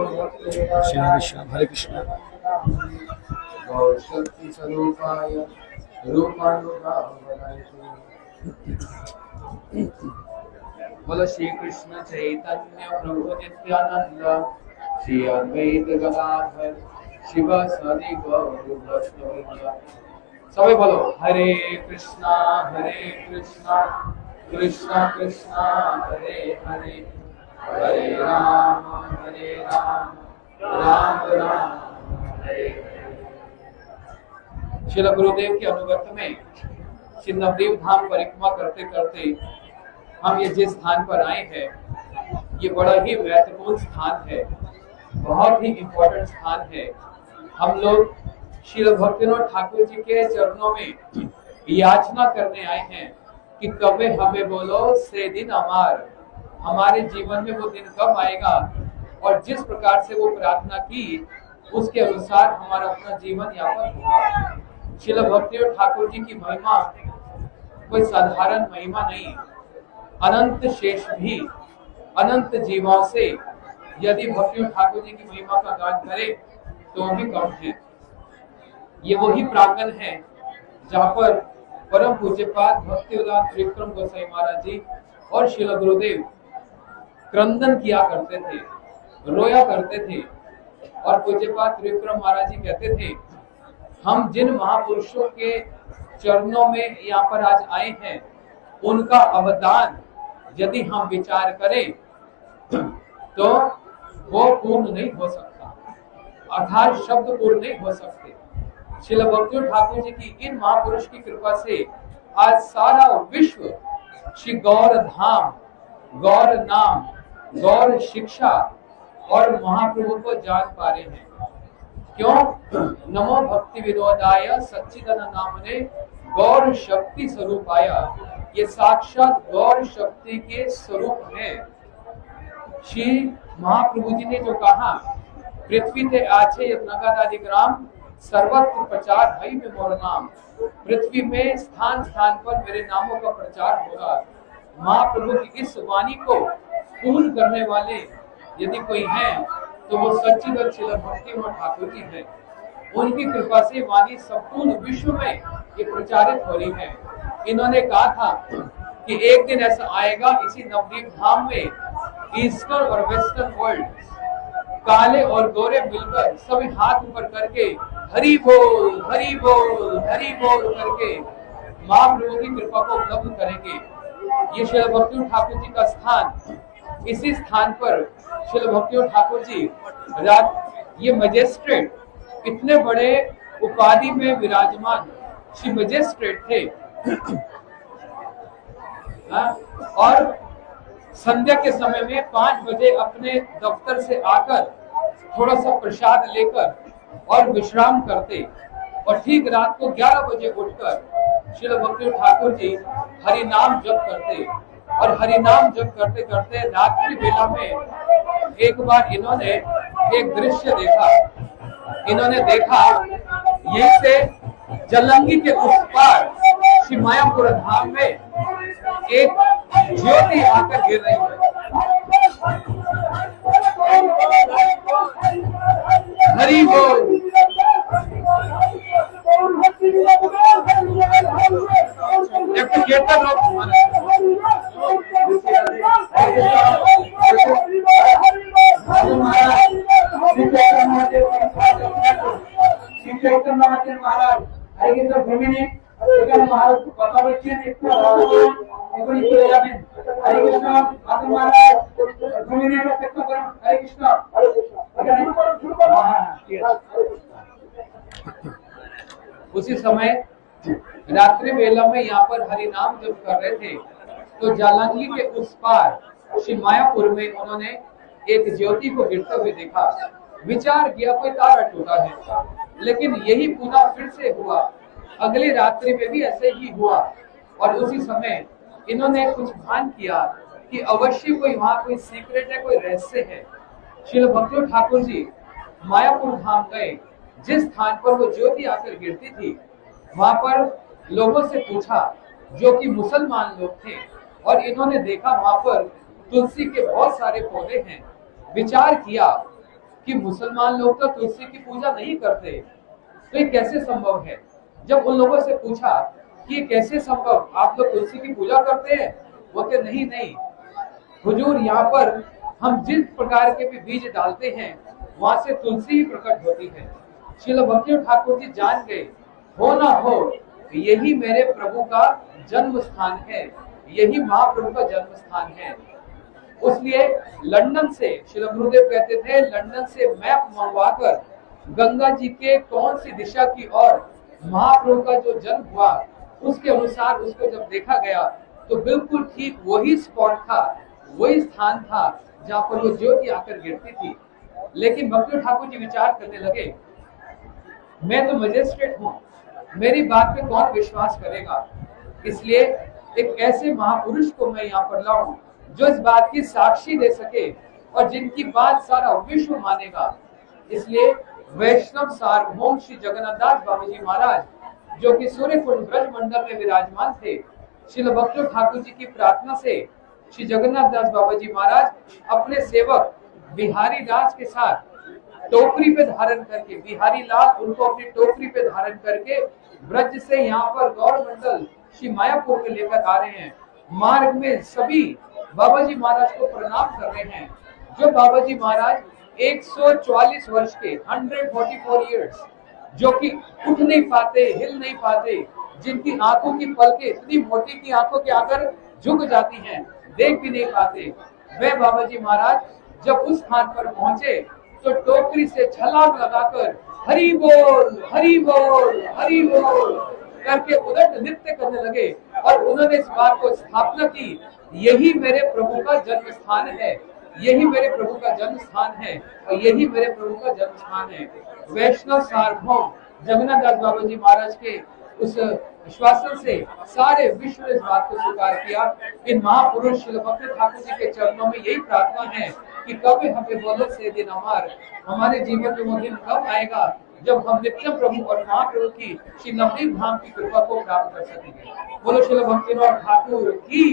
श्री कृष्ण हरे कृष्ण। गौरशक्ति स्वरूपाय बोलो श्री कृष्ण चैतन्य प्रभु नित्यानंद श्री अद्वैत गदाधर शिव सदि गौर भक्तवृंद। सभी बोलो हरे कृष्णा कृष्णा कृष्णा हरे हरे हरे राम राम राम हरे हरे। श्री गुरुदेव के अनुगत्य में श्री नवदेव धाम परिक्रमा करते करते हम ये जिस स्थान पर आए हैं ये बड़ा ही महत्वपूर्ण स्थान है, बहुत ही इम्पोर्टेंट स्थान है। हम लोग श्री भक्तिविनोद ठाकुर जी के चरणों में याचना करने आए हैं कि कब हमें बोलो से दिन हमारे जीवन में वो दिन कब आएगा, और जिस प्रकार से वो प्रार्थना की उसके अनुसार हमारा अपना जीवन यापन होगा। श्री भक्तिविनोद ठाकुर जी की महिमा कोई साधारण महिमा नहीं, अनंत शेष भी अनंत जीवों से यदि भक्तिविनोद ठाकुर जी की महिमा का गान करे तो भी कम है। ये वही प्रांगण है जहाँ पर परम पूज्यपाद भक्तिवेदांत त्रिविक्रम गोसाई महाराज जी और श्रील गुरुदेव क्रंदन किया करते थे, रोया करते थे। और पूज्यपाद त्रिविक्रम महाराज जी कहते थे, हम जिन महापुरुषों के चरणों में यहाँ पर आज आए हैं उनका अवदान यदि हम विचार करें तो वो पूर्ण नहीं हो सकता, अर्थात शब्द पूर्ण नहीं हो सकते। श्रील भक्तिविनोद ठाकुर जी की इन महापुरुष की कृपा से आज सारा विश्व श्री गौर धाम, गौर नाम, गौर शिक्षा और महाप्रभु को जान पा रहे हैं। क्यों? नमो भक्ति विनोदाय सच्चिदानंद नामने गौर शक्ति स्वरूप आया। ये साक्षात गौर शक्ति के स्वरूप है। श्री महाप्रभु जी ने जो कहा, पृथ्वी ते आछे नगदादि ग्राम सर्वत्र प्रचार भई में मोर नाम, पृथ्वी में स्थान स्थान पर मेरे नामों का प्रचार होगा। महाप्रभु की इस वाणी को पूर्ण करने वाले यदि कोई हैं तो वो सच्चिदानंद श्रील भक्तिविनोद ठाकुर जी हैं। उनकी कृपा से वाणी संपूर्ण विश्व में ये प्रचारित हो रही है। इन्होंने कहा था कि एक दिन ऐसा आएगा इसी नवदीप धाम में ईस्टर्न और वेस्टर्न वर्ल्ड काले और गोरे मिलकर सभी हाथ ऊपर करके हरि बोल हरि बोल हरि बोल करके महाप्रभु की कृपा को उपलब्ध करेंगे। ये श्री भक्तिविनोद ठाकुर जी का स्थान, इसी स्थान पर श्री भक्तिविनोद ठाकुर जी ये मजिस्ट्रेट, इतने बड़े उपाधि में विराजमान श्री मजिस्ट्रेट थे। और संध्या के समय में 5 बजे अपने दफ्तर से आकर थोड़ा सा प्रसाद लेकर और विश्राम करते, और ठीक रात को 11 बजे उठकर श्री भक्तिविनोद ठाकुर जी हरि नाम जप करते। और हरि नाम जप करते करते रात्रि बेला में एक बार इन्होंने एक दृश्य देखा। इन्होंने देखा ये से जलंगी के उस पार श्री मायापुर धाम में एक ज्योति आकर गिर रही है। हरि बोल। महाराज কথা বলছেন একটু এখন একটু যাবেন। হরে কৃষ্ণ আদম মহারাজ 2 মিনিট অপেক্ষা করুন। হরে কৃষ্ণ। उसी समय रात्रि वेला में यहाँ पर हरि नाम जप कर रहे थे तो जालंगी के उस पार श्री मायापुर में उन्होंने एक ज्योति को गिरते हुए देखा। विचार किया कोई तारा टूटा है, लेकिन यही पुनः फिर से हुआ। अगली रात्रि में भी ऐसे ही हुआ और उसी समय इन्होंने कुछ भान किया कि अवश्य कोई वहाँ कोई सीक्रेट है, कोई रहस्य है। श्री भक्तिविनोद ठाकुर जी मायापुर धाम गए। जिस स्थान पर वो ज्योति आकर गिरती थी वहां पर लोगों से पूछा जो कि मुसलमान लोग थे, और इन्होंने देखा वहां पर तुलसी के बहुत सारे पौधे हैं। विचार किया कि मुसलमान लोग तो तुलसी की पूजा नहीं करते, तो ये कैसे संभव है। जब उन लोगों से पूछा कि ये कैसे संभव, आप लोग तुलसी की पूजा करते हैं, बोलते नहीं नहीं हुजूर, यहाँ पर हम जिस प्रकार के भी बीज डालते हैं वहां से तुलसी ही प्रकट होती है। श्रील भक्ति ठाकुर जी जान गए, हो ना हो यही मेरे प्रभु का जन्म स्थान है, यही महाप्रभु का जन्म स्थान है। उसलिए लंदन से श्री गुरुदेव कहते थे, लंदन से मैप मंगवाकर गंगा जी के कौन सी दिशा की ओर महाप्रभु का जो जन्म हुआ उसके अनुसार उसको जब देखा गया तो बिल्कुल ठीक वही स्पॉट था, वही स्थान था जहाँ पर वो ज्योति आकर गिरती थी। लेकिन भक्ति ठाकुर जी विचार करने लगे, मैं तो मजिस्ट्रेट हूँ, मेरी बात पे कौन विश्वास करेगा, इसलिए एक ऐसे महापुरुष को मैं यहाँ पर लाऊं जो इस बात की साक्षी दे सके और जिनकी बात सारा विश्व मानेगा। इसलिए वैष्णव सार्वभौम श्री जगन्नाथ दास बाबा जी महाराज, जो कि सूर्यकुंड ब्रज मंडल में विराजमान थे, श्री भक्ति ठाकुर जी की प्रार्थना से श्री जगन्नाथ दास बाबा जी महाराज अपने सेवक बिहारी दास के साथ टोकरी पे धारण करके, बिहारी लाल उनको अपनी टोकरी पे धारण करके ब्रज से यहाँ पर गौर मंडल श्री मायापुर में लेकर आ रहे हैं। मार्ग में सभी बाबा जी महाराज को प्रणाम कर रहे हैं। जो बाबा जी महाराज 144 वर्ष के 144 इयर्स, जो कि उठ नहीं पाते, हिल नहीं पाते, जिनकी आंखों की पलकें इतनी मोटी की आंखों के आकर झुक जाती हैं, देख भी नहीं पाते, वे बाबा जी महाराज जब उस स्थान पर पहुंचे तो टोकरी से छलांग लगाकर हरि बोल हरि बोल हरि बोल करके उदंड नृत्य करने लगे और उन्होंने इस बात को स्थापना की, यही मेरे प्रभु का जन्म स्थान है, यही मेरे प्रभु का जन्म स्थान है और यही मेरे प्रभु का जन्म स्थान है। वैष्णव सार्वभौम जगन्नाथ दास बाबा जी महाराज के उस विश्वासन से सारे विश्व ने इस बात को स्वीकार किया। इन महापुरुष श्री भक्ति ठाकुर जी के चरणों में यही प्रार्थना है कि कभी हमें बोलो से दिन हमारे जीवन में वो दिन कब आएगा जब हम नित्य प्रभु और महाप्रभु की श्री नवदीप धाम की कृपा को प्राप्त कर सकेंगे। बोलो श्री भक्ति ठाकुर की।